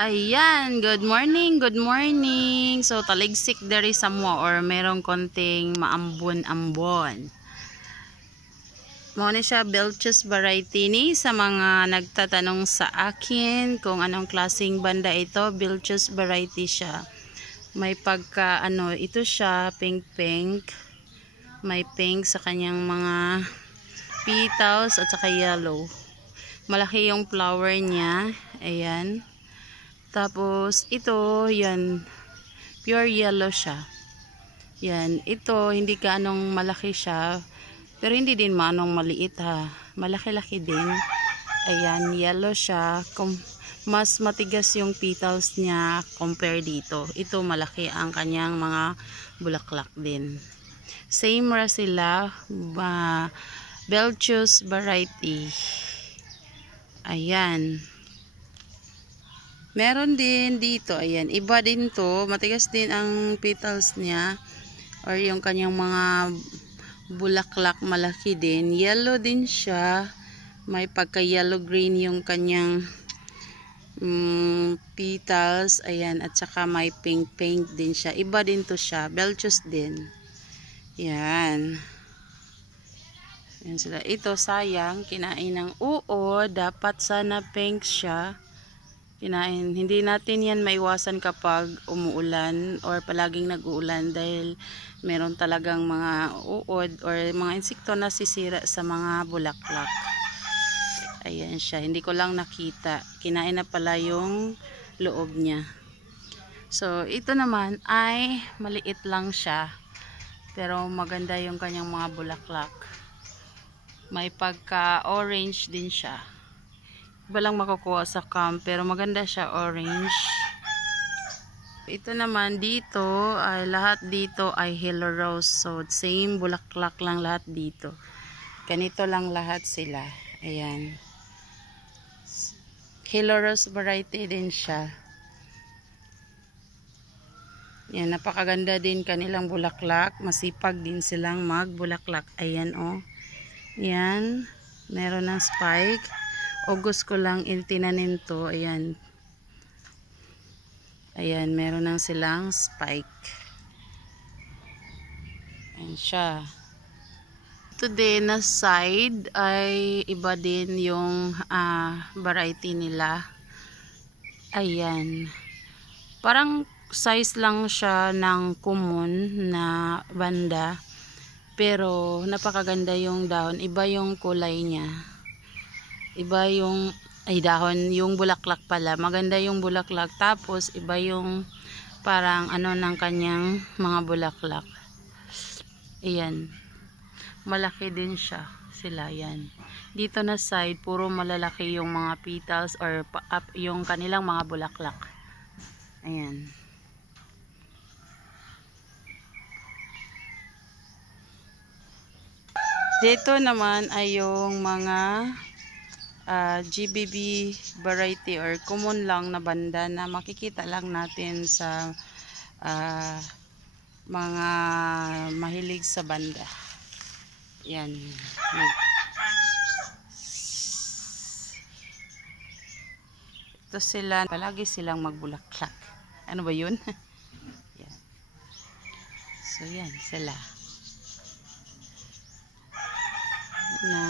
Ayan, good morning, good morning. So, taligsik diri sa mo or merong konting maambon-ambon. Muna siya Belchus variety ni sa mga nagtatanong sa akin kung anong klaseng banda ito. Belchus variety siya. May pagka ito siya pink-pink. May pink sa kanyang mga petals at saka yellow. Malaki yung flower niya. Ayan. Tapos, ito, yan, pure yellow siya. Yan, ito, hindi ka anong malaki siya, pero hindi din manong maliit ha. Malaki-laki din. Ayan, yellow siya. Mas matigas yung petals niya compare dito. Ito, malaki ang kanyang mga bulaklak din. Same ra sila, Belchus variety. Ayan. Meron din dito, ayan, iba din to, matigas din ang petals niya or yung kanyang mga bulaklak malaki din, yellow din siya, may pagka yellow green yung kanyang petals, ayan, at saka may pink din siya, iba din to siya, Belchus din, yan. Yan sila, ito sayang, kinain ng uod, dapat sana pink siya. Kinain. Hindi natin yan maiwasan kapag umuulan or palaging nag-uulan dahil meron talagang mga uod or mga insekto na sisira sa mga bulaklak. Ayan siya. Hindi ko lang nakita. Kinain na pala yung loob niya. So, ito naman ay maliit lang siya. Pero maganda yung kanyang mga bulaklak. May pagka-orange din siya. Iba lang makukuha sa cam pero maganda siya orange. Ito naman dito ay lahat dito ay Hello Rose, so same bulaklak lang lahat dito. Ganito lang lahat sila. Ayan, Hello Rose variety din siya. Yan, napakaganda din kanilang bulaklak, masipag din silang magbulaklak. Ayan oh, yan, meron ng spike. August ko lang tinanim to. Ayan. Ayan, meron nang silang spike. Ayan siya. Ito din na side ay iba din yung variety nila. Ayan. Parang size lang siya ng common na banda. Pero napakaganda yung dahon. Iba yung kulay niya. Iba yung dahon, yung bulaklak pala. Maganda yung bulaklak. Tapos iba yung parang ng kanyang mga bulaklak. Ayan. Malaki din siya. Sila yan. Dito na side, puro malalaki yung mga petals or yung kanilang mga bulaklak. Ayan. Dito naman ay yung mga GBB variety or common lang na banda na makikita lang natin sa mga mahilig sa banda. Yan. Ito sila, palagi silang magbulaklak. Ano ba yun? Yan. So yan sila. Na